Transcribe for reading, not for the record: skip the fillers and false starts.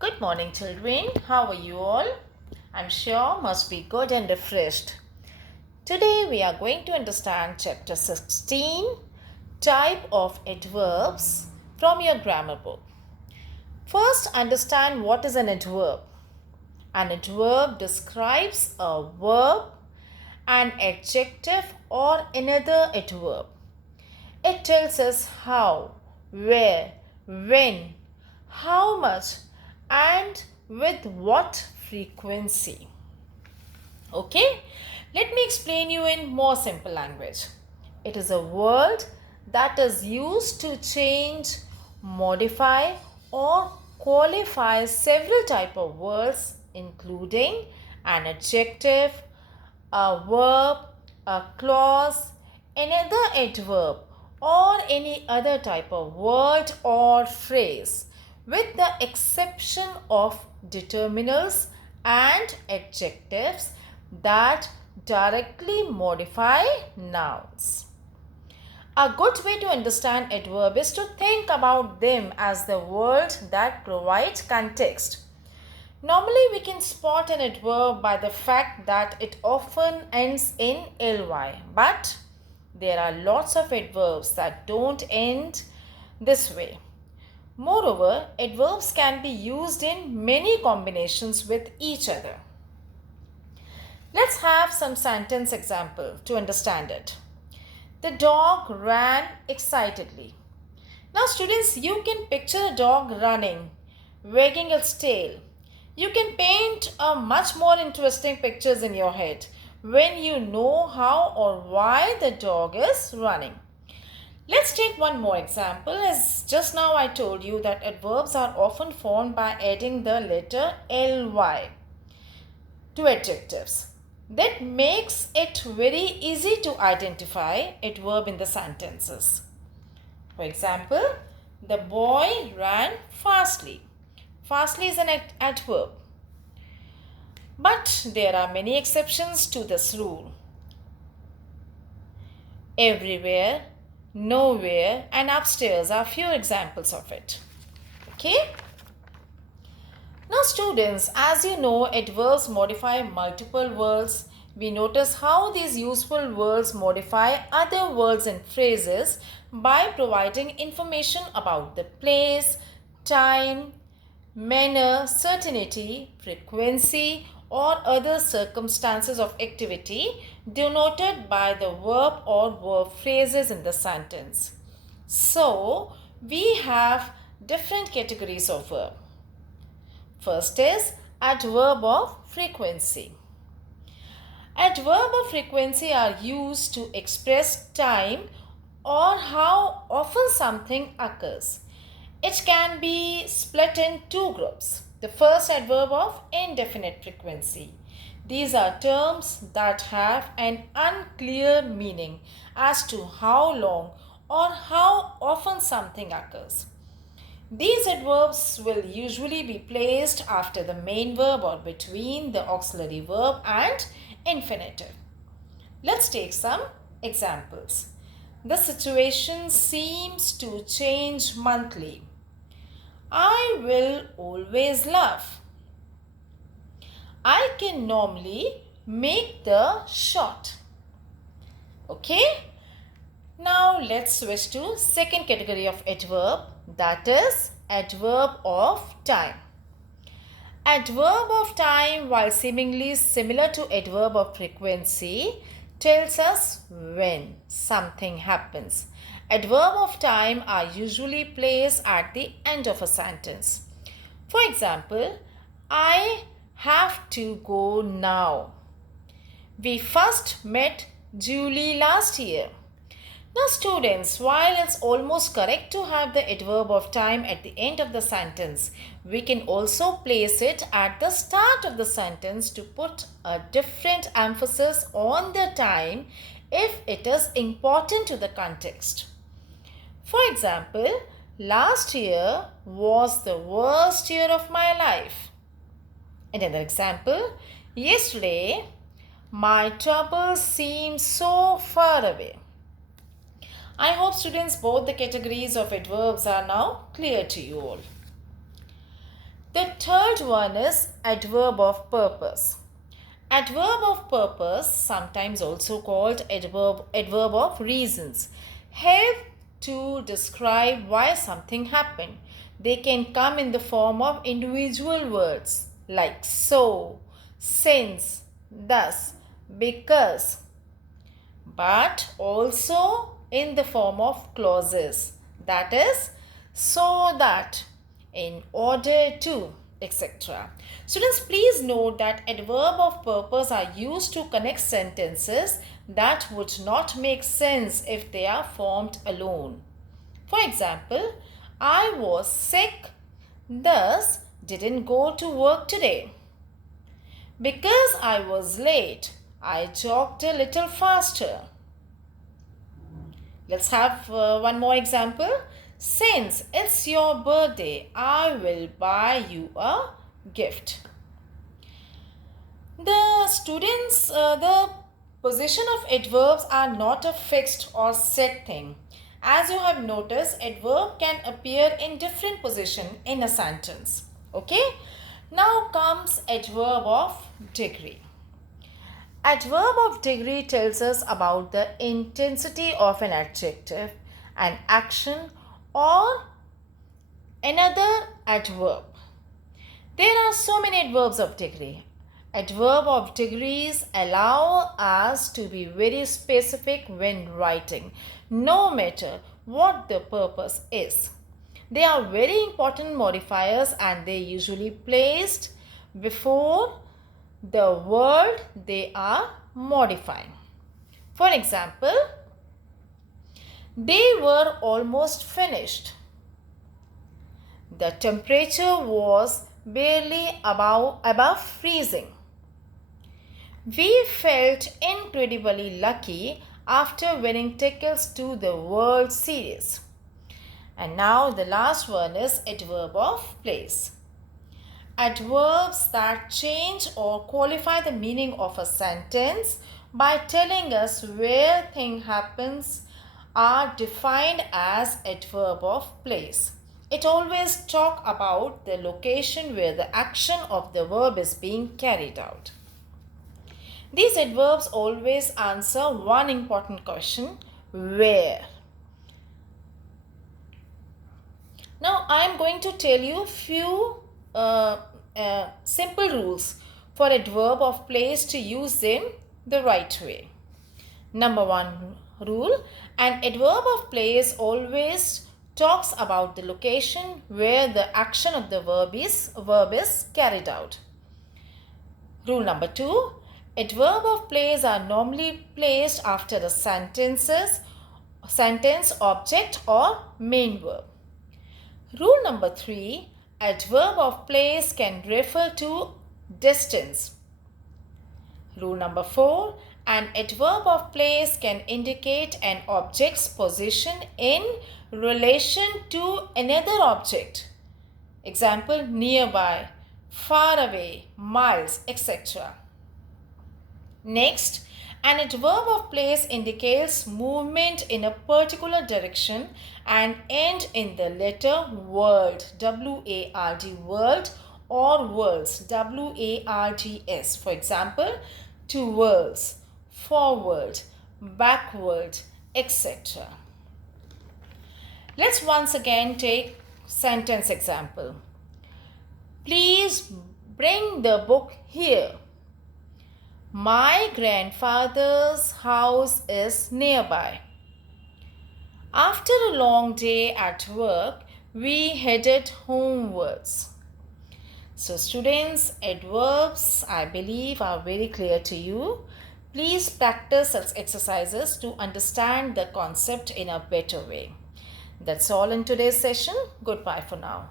Good morning, children. How are you all? I'm sure must be good and refreshed. Today we are going to understand chapter 16, type of adverbs from your grammar book. First, understand what is an adverb. An adverb describes a verb, an adjective or another adverb. It tells us how, where, when, how much and with what frequency. Okay, let me explain you in more simple language. It is a word that is used to change, modify or qualify several type of words including an adjective, a verb, a clause, another adverb or any other type of word or phrase with the exception of determinals and adjectives that directly modify nouns. A good way to understand adverb is to think about them as the words that provide context. Normally, we can spot an adverb by the fact that it often ends in ly, but there are lots of adverbs that don't end this way. Moreover, adverbs can be used in many combinations with each other. Let's have some sentence example to understand it. The dog ran excitedly. Now students, you can picture a dog running, wagging its tail. You can paint a much more interesting pictures in your head when you know how or why the dog is running. Let's take one more example. As just now I told you that adverbs are often formed by adding the letter ly to adjectives. That makes it very easy to identify adverb in the sentences. For example, the boy ran fastly. Fastly is an adverb. But there are many exceptions to this rule. Everywhere, nowhere and upstairs are few examples of it. Okay? Now students, as you know, adverbs modify multiple words. We notice how these useful words modify other words and phrases by providing information about the place, time, manner, certainty, frequency or other circumstances of activity denoted by the verb or verb phrases in the sentence. So, we have different categories of verb. First is adverb of frequency. Adverb of frequency are used to express time or how often something occurs. It can be split in two groups. The first, adverb of indefinite frequency. These are terms that have an unclear meaning as to how long or how often something occurs. These adverbs will usually be placed after the main verb or between the auxiliary verb and infinitive. Let's take some examples. The situation seems to change monthly. I will always laugh. I can normally make the shot. Okay? Now let's switch to second category of adverb, that is adverb of time. Adverb of time, while seemingly similar to adverb of frequency, tells us when something happens. Adverb of time are usually placed at the end of a sentence. For example, I have to go now. We first met Julie last year. Now students, while it's almost correct to have the adverb of time at the end of the sentence, we can also place it at the start of the sentence to put a different emphasis on the time if it is important to the context. For example, last year was the worst year of my life. Another example, yesterday my troubles seemed so far away. I hope students both the categories of adverbs are now clear to you all. The The third one is adverb of purpose. Adverb of purpose, sometimes also called adverb of reasons, help to describe why something happened. They can come in the form of individual words like so, since, thus, because, but also in the form of clauses, that is, so that, in order to, etc. Students, please note that adverb of purpose are used to connect sentences that would not make sense if they are formed alone. For example, I was sick, thus didn't go to work today. Because I was late, I jogged a little faster. Let's have one more example. Since it's your birthday, I will buy you a gift. The position of adverbs are not a fixed or set thing. As you have noticed, adverb can appear in different position in a sentence. Okay? Now comes adverb of degree. Adverb of degree tells us about the intensity of an adjective, an action, or another adverb. There are so many adverbs of degree. Adverb of degrees allow us to be very specific when writing, no matter what the purpose is. They are very important modifiers and they usually placed before the word they are modifying. For example, they were almost finished. The temperature was barely above freezing. We felt incredibly lucky after winning tickets to the World Series. And now the last one is adverb of place. Adverbs that change or qualify the meaning of a sentence by telling us where thing happens are defined as adverb of place. It always talks about the location where the action of the verb is being carried out. These adverbs always answer one important question: where? Now I am going to tell you few simple rules for adverb of place to use them the right way. Number one rule: an adverb of place always talks about the location where the action of the verb is carried out. Rule number two: adverb of place are normally placed after a sentence, object, or main verb. Rule number three: adverb of place can refer to distance. Rule number four: an adverb of place can indicate an object's position in relation to another object. Example: nearby, far away, miles, etc. Next, an adverb of place indicates movement in a particular direction and end in the letter word, W-A-R-D, world, or worlds, W-A-R-D-S. For example, towards, forward, backward, etc. Let's once again take sentence example. Please bring the book here. My grandfather's house is nearby. After a long day at work, we headed homewards. So students, adverbs, I believe, are very clear to you. Please practice such exercises to understand the concept in a better way. That's all in today's session. Goodbye for now.